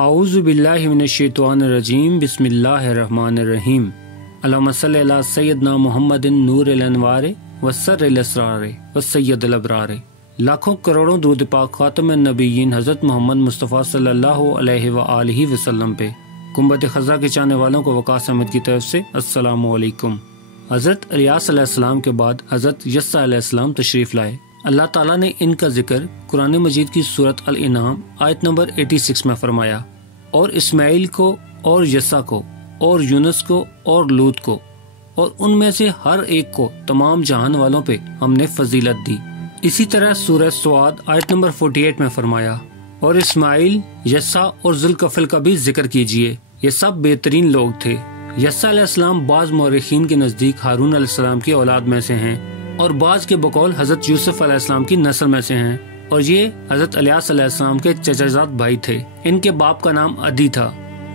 اعوذ باللہ من الشیطان الرجیم بسم اللہ الرحمن الرحیم اللہم صلی علی سیدنا محمد نور الانوار وسر الاسرار وسید الابرار۔ لاکھوں کروڑوں درود پاک خاتم النبیین حضرت محمد مصطفیٰ صلی اللہ علیہ وآلہ وسلم پہ۔ گنبد خضرا کے چاہنے والوں کو وقاص احمد کی طرف سے السلام علیکم۔ حضرت الیاس علیہ السلام کے بعد حضرت یسع علیہ السلام تشریف لائے۔ اللہ تعالیٰ نے ان کا ذکر قرآن مجید کی سورت الانعام آیت نمبر 86 میں فرمایا، اور اسماعیل کو اور یسع کو اور یونس کو اور لوط کو اور ان میں سے ہر ایک کو تمام جہان والوں پہ ہم نے فضیلت دی۔ اسی طرح سورہ سعد آیت نمبر 48 میں فرمایا، اور اسماعیل، یسع اور ذوالکفل کا بھی ذکر کیجئے، یہ سب بہترین لوگ تھے۔ یسع علیہ السلام بعض مورخین کے نزدیک ہارون علیہ السلام کی اولاد میں سے ہیں، اور بعض کے بقول حضرت یوسف علیہ السلام کی نسل میں سے ہیں، اور یہ حضرت الیاس علیہ السلام کے چچا زاد بھائی تھے۔ ان کے باپ کا نام عدی تھا،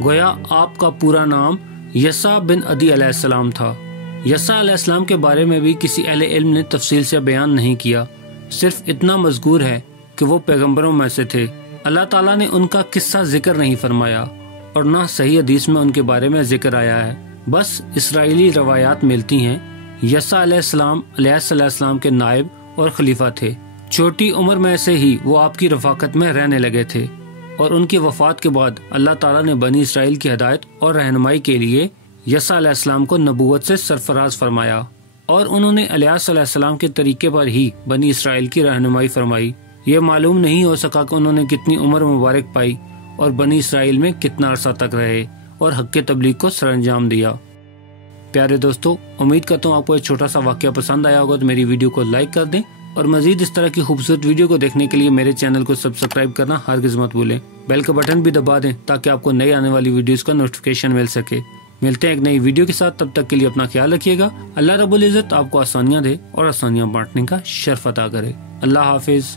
گویا آپ کا پورا نام یسع بن عدی علیہ السلام تھا۔ یسع علیہ السلام کے بارے میں بھی کسی اہل علم نے تفصیل سے بیان نہیں کیا، صرف اتنا مذکور ہے کہ وہ پیغمبروں میں سے تھے۔ اللہ تعالیٰ نے ان کا قصہ ذکر نہیں فرمایا، اور نہ صحیح حدیث میں ان کے بارے میں ذکر آیا ہے، بس اسرائیلی روایات ملتی ہیں۔ یسع علیہ السلام الیاس علیہ السلام کے نائب اور خلیفہ تھے۔ چھوٹی عمر میں سے ہی وہ آپ کی رفاقت میں رہنے لگے تھے، اور ان کی وفات کے بعد اللہ تعالیٰ نے بنی اسرائیل کی ہدایت اور رہنمائی کے لیے یسع علیہ السلام کو نبوت سے سرفراز فرمایا، اور انہوں نے الیاس علیہ السلام کے طریقے پر ہی بنی اسرائیل کی رہنمائی فرمائی۔ یہ معلوم نہیں ہو سکا کہ انہوں نے کتنی عمر مبارک پائی اور بنی اسرائیل میں کتنا عرصہ تک رہے اور حق کے تبلیغ کو سر انجام دیا۔ پیارے دوستو، امید کرتا ہوں آپ کو ایک چھوٹا سا واقعہ پسند آیا ہوگا، تو میری ویڈیو کو لائک کر دیں، اور مزید اس طرح کی خوبصورت ویڈیو کو دیکھنے کے لیے میرے چینل کو سبسکرائب کرنا ہرگز مت بھولیں۔ بیل کا بٹن بھی دبا دیں تاکہ آپ کو نئی آنے والی ویڈیوز کا نوٹیفیکیشن مل سکے۔ ملتے ہیں ایک نئی ویڈیو کے ساتھ، تب تک کے لیے اپنا خیال رکھیے گا۔ اللہ رب العزت آپ کو آسانیاں دے اور آسانیاں بانٹنے کا شرف عطا کرے۔ اللہ حافظ۔